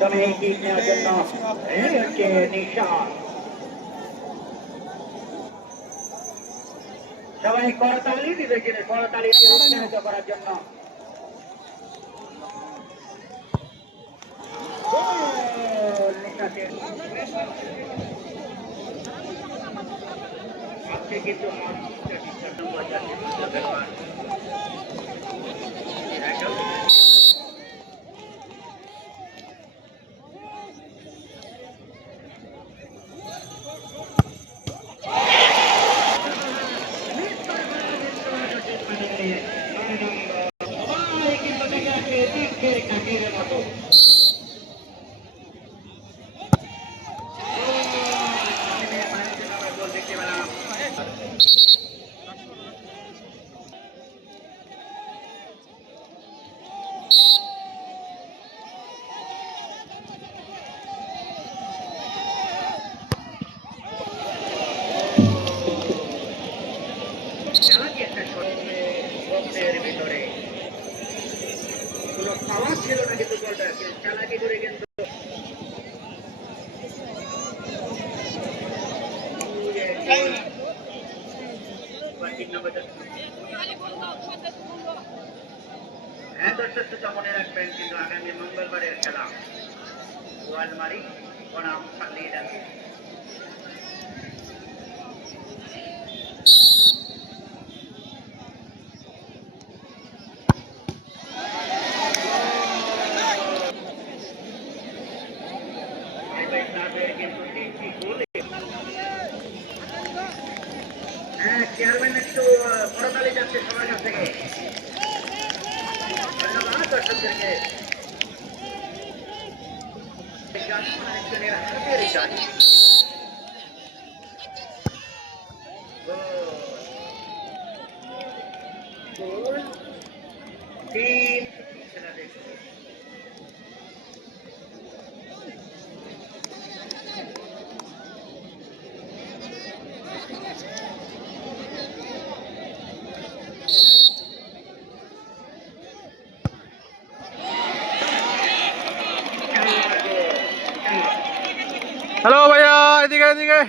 তবে এই টিম নেওয়ার জন্য এই হচ্ছে নিশান। সবাই করতালি দিবে কিনে করতালি দিয়ে উৎসাহিত করার জন্য। আজকে কিন্তু ভিতরে কোনো পাওয়ার ছিল না, কিন্তু বলটা চালাকি করে কিন্তু দর্শকটা মনে রাখবেন কিন্তু আগামী মঙ্গলবারের খেলা গোয়ালমারি বনাম লিডার। চেয়ারম্যান একটু করতালি যাচ্ছে সবার কাছ থেকে। ধন্যবাদ দর্শকদেরকে। হাতের কাজ তিন হ্যালো ভাইয়া, এদিকে এদিকে।